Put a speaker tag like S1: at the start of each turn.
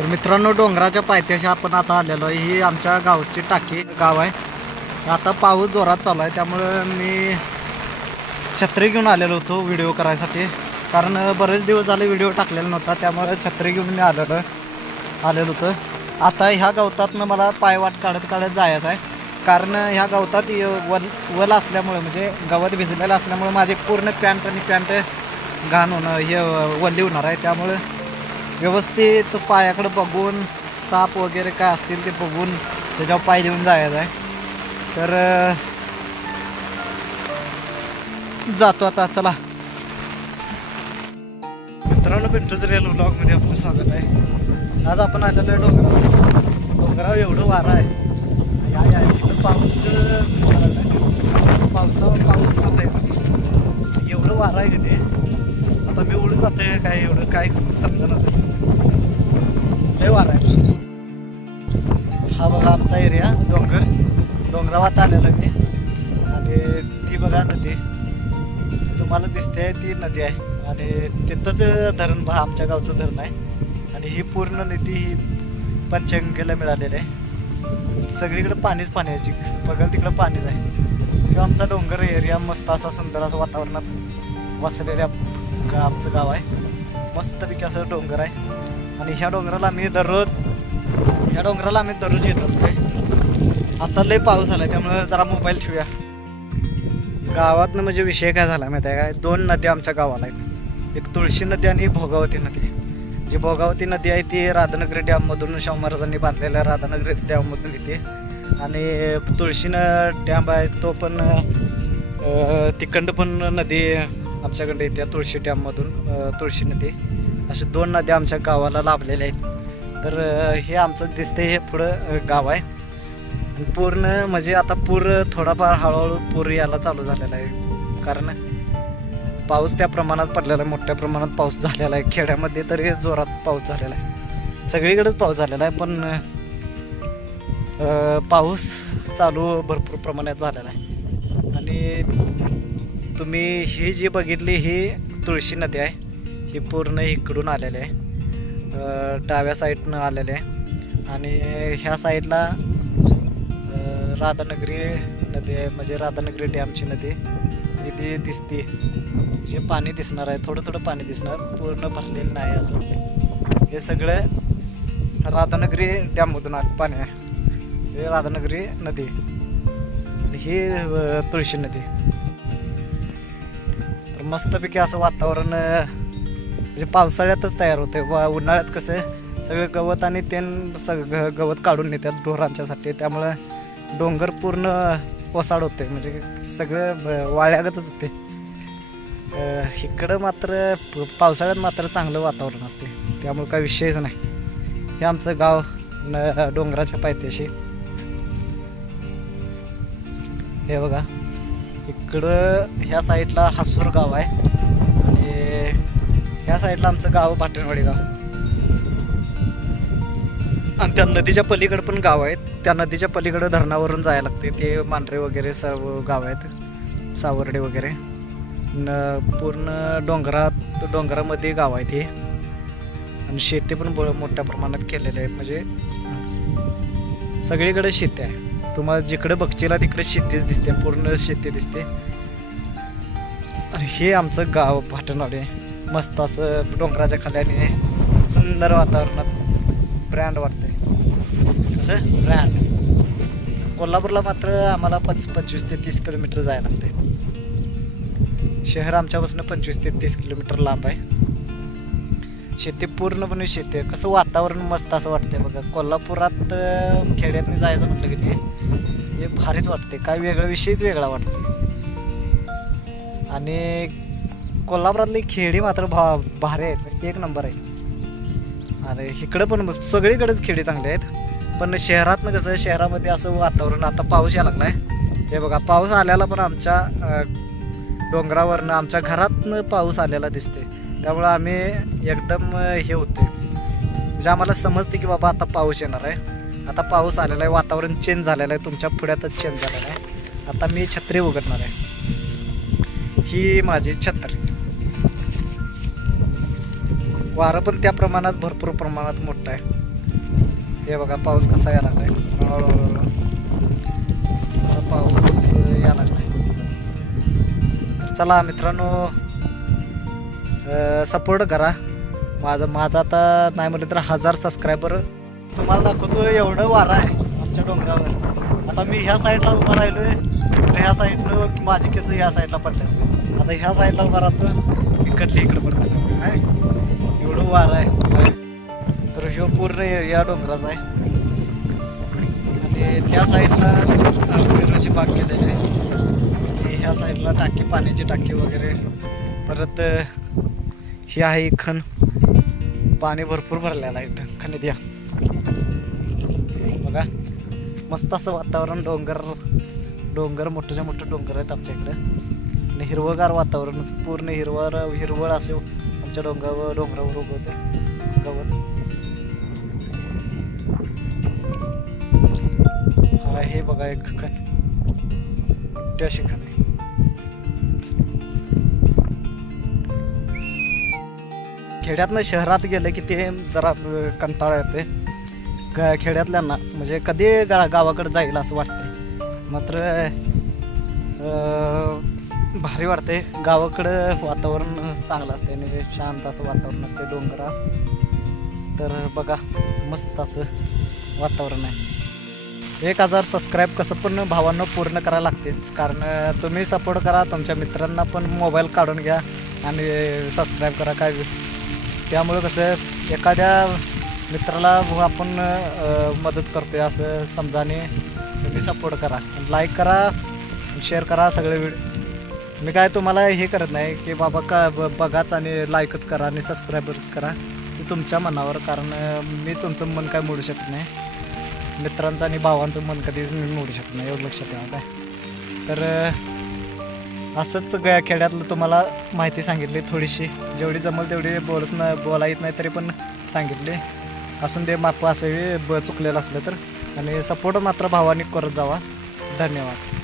S1: तर मित्रांनो डोंगराच्या पायथ्याशी आपण आता आलेलो आहे. ही आमच्या गावची टाकी गाव आहे. आता पाऊस जोरात चालू आहे त्यामुळं मी छत्री घेऊन आलेलो होतो व्हिडिओ करायसाठी. कारण बरेच दिवस झाले व्हिडिओ टाकलेला नव्हता त्यामुळे छत्री घेऊन मी आलेलो आलेलो होतं. आता ह्या गवतातनं मला पायवाट काढत काढत जायचं आहे. कारण ह्या गवतात वल वल असल्यामुळे म्हणजे गवत भिजलेलं असल्यामुळे माझे पूर्ण पॅन्ट आणि पॅन्ट घाण होणं हे वल्ली होणार आहे. त्यामुळं व्यवस्थित पायाकडे बघून साप वगैरे काय असतील ते बघून त्याच्यावर पाय देऊन जायचं आहे. तर जातो आता चला. मित्रांनो पिंटूच रेल ब्लॉगमध्ये आपलं स्वागत आहे. आज आपण आलेलो आहे डोंगरावर. डोंगरावर एवढं वारा आहे. या या पाऊस पावसावर पाऊस पडत आहे. एवढं वारा आहे की आता मी उडून जाते काय एवढं काय समजा नसेल लय आहे. हा बघा आमचा एरिया डोंगर. डोंगरावात आलेला मी. आणि ती बघा नदी. तुम्हाला दिसते ती नदी आहे. आणि तिथंच धरण बघा आमच्या गावचं धरण आहे. आणि ही पूर्ण नदी ही पंचगंगेला मिळालेली आहे. सगळीकडे पाणीच पाणी आहे. बघाल तिकडं पाणीच आहे. किंवा आमचा डोंगर एरिया मस्त असा सुंदर असं वातावरणात वसलेल्या आमचं गाव आहे. मस्तपैकी असं डोंगर आहे. आणि ह्या डोंगराला आम्ही दररोज ह्या डोंगराला आम्ही दररोज येत असते. आता लय पाऊस आला त्यामुळे जरा मोबाईल ठेवूया. गावातनं म्हणजे विषय काय झाला माहिती आहे काय? दोन नद्या आमच्या गावाला आहेत. एक तुळशी नदी आणि भोगावती नदी. जी भोगावती नदी आहे ती राधानगरी डॅममधून शाहू महाराजांनी बांधलेल्या राधानगरी डॅममधून येते. आणि तुळशीनं डॅम आहे तो पण तिकंड पण नदी आमच्याकडे येते तुळशी डॅममधून तुळशी नदी. असे दोन नद्या आमच्या गावाला लाभलेल्या आहेत. तर हे आमचं दिसते हे पुढं गाव आहे. आणि पूर्ण म्हणजे आता पूर थोडाफार हळूहळू पूर यायला चालू झालेला आहे. कारण पाऊस त्या प्रमाणात पडलेला आहे मोठ्या प्रमाणात पाऊस झालेला आहे. खेड्यामध्ये तरी जोरात पाऊस झालेला आहे. सगळीकडेच पाऊस झालेला आहे पण पाऊस चालू भरपूर प्रमाणात झालेला आहे. आणि तुम्ही ही जी बघितली ही तुळशी नदी आहे. हे पूर्ण इकडून आलेले आहे. डाव्या साईडनं आलेले आहे. आणि ह्या साईडला राधानगरी नदी आहे. म्हणजे राधानगरी डॅमची नदी. इथे दिसते. जे पाणी दिसणार आहे. थोडं थोडं पाणी दिसणार. पूर्ण भरलेलं नाही अजून. हे सगळं राधानगरी डॅममधून आलं पाणी आहे. हे राधानगरी नदी. ही तुळशी नदी. तर मस्तपैकी असं वातावरण म्हणजे पावसाळ्यातच तयार होते. व उन्हाळ्यात कसं सगळं गवत आणि तेन सगळं गवत काढून नेतात ढोरांच्यासाठी. त्यामुळं डोंगर पूर्ण ओसाड होते. म्हणजे सगळं ब- वाळ्यागतच होते. इकडं मात्र पावसाळ्यात मात्र चांगलं वातावरण असते. त्यामुळे काही विषयच नाही. हे आमचं गाव न डोंगराच्या पायथ्याशी. हे बघा. इकडं ह्या साईडला हासूर गाव आहे. या साईडला आमचं गाव पाटणवाडी गाव. आणि त्या नदीच्या पलीकडे पण गाव आहेत. त्या नदीच्या पलीकडे धरणावरून जायला लागते. ते मांढरे वगैरे सर्व गाव आहेत. सावर्डे वगैरे. न पूर्ण डोंगरात डोंगरामध्ये गाव आहेत हे. आणि शेती पण ब- मोठ्या प्रमाणात केलेले आहे म्हणजे सगळीकडे शेती आहे. तुम्हाला जिकडे बघचीला तिकडे शेतीच दिसते. पूर्ण शेती दिसते. आणि हे आमचं गाव पाटणवाडी आहे मस्त असं डोंगराच्या खाल्याने सुंदर वातावरणात ब्रँड वाटतंय. कसं? ब्रँड कोल्हापूरला मात्र आम्हाला पंच पंचवीस ते तीस किलोमीटर जायला लागते शहर आमच्यापासून पंचवीस ते तीस किलोमीटर लांब आहे. शेती पूर्णपणे शेती आहे. कसं वातावरण मस्त असं वाटतंय बघा. कोल्हापुरात अं, खेड्यातनी जायचं म्हटलं की नाही हे भारीच वाटते काय वेगळा विषयच वेगळा वाटतो आणि कोल्हापुरातली खेडी मात्र भा भारी आहेत. एक नंबर आहे. अरे इकडं पण सगळीकडेच खेडी चांगली आहेत. पण शहरातनं कसं शहरामध्ये असं वातावरण आता पाऊस यायला आहे हे बघा पाऊस आल्याला पण आमच्या डोंगरावरनं आमच्या घरातनं पाऊस आलेला दिसते त्यामुळं आम्ही एकदम हे होते म्हणजे आम्हाला समजते की बाबा आता पाऊस येणार आहे. आता पाऊस आलेला आहे वातावरण चेंज झालेलं आहे तुमच्या पुढ्यातच चेंज झालेलं आहे. आता मी छत्री उघडणार आहे. ही माझी छत्री. वारं पण त्या प्रमाणात भरपूर प्रमाणात मोठं आहे. हे बघा पाऊस कसा यायला लागलाय. असा पाऊस यायला लागलाय. चला मित्रांनो सपोर्ट करा. माझं माझं आता नाही म्हटलं तर हजार सबस्क्रायबर तुम्हाला दाखवतो एवढं वारा आहे आमच्या डोंगरावर. आता मी ह्या साईडला उभा राहिलोय आहे ह्या साईडनं माझे केस ह्या साईडला पडले आता ह्या साईडला उभा राहतो इकडली इकडं पडतं. काय वारा आहे. तर ह्यो पूर्ण या डोंगराचा आहे. आणि त्या साईडला पेरूची बाग केलेली आहे. आणि ह्या साईडला टाकी पाण्याची टाकी वगैरे. परत ही आहे खण. पाणी भरपूर भरलेलं आहे इथं खणीत या. बघा मस्त असं वातावरण डोंगर डोंगर मोठ्याच्या मोठे डोंगर आहेत आमच्या इकडे. आणि हिरवगार वातावरण पूर्ण हिरवळ हिरवळ असे आमच्या डोंगरावर डोंगरावर उगवते गवत हा हे बघा एक खण. त्या शिखण खण आहे खेड्यातनं शहरात गेलं की ते जरा कंटाळा येते ग खेड्यातल्यांना म्हणजे कधी गा गावाकडे जाईल असं वाटतं मात्र भारी वाटते गावाकडं वातावरण चांगलं असते आणि शांत असं वातावरण असते डोंगरा तर बघा मस्त असं वातावरण आहे. एक हजार सबस्क्राईब कसं पण भावांना पूर्ण करायला लागतेच. कारण तुम्ही सपोर्ट करा तुमच्या मित्रांना पण मोबाईल काढून घ्या आणि सबस्क्राईब करा काय. त्यामुळे कसं एखाद्या मित्राला आपण मदत करतो आहे असं समजाने तुम्ही सपोर्ट करा. लाईक करा शेअर करा सगळे व्हिडिओ मी काय तुम्हाला हे करत नाही की बाबा का ब- बघाच आणि लाईकच करा आणि सबस्क्रायबर्स करा. ते तुमच्या मनावर कारण मी तुमचं मन काय मोडू शकत नाही. मित्रांचं आणि भावांचं मन कधीच मी मोडू शकत नाही एवढं लक्षात ठेवा काय. तर असंच ग खेड्यातलं तुम्हाला माहिती सांगितली थोडीशी. जेवढी जमल तेवढी बोलत न बोला येत नाही तरी पण सांगितले. असून ते माप असं ब चुकलेलं असलं तर. आणि सपोर्ट मात्र भावाने करत जावा. धन्यवाद.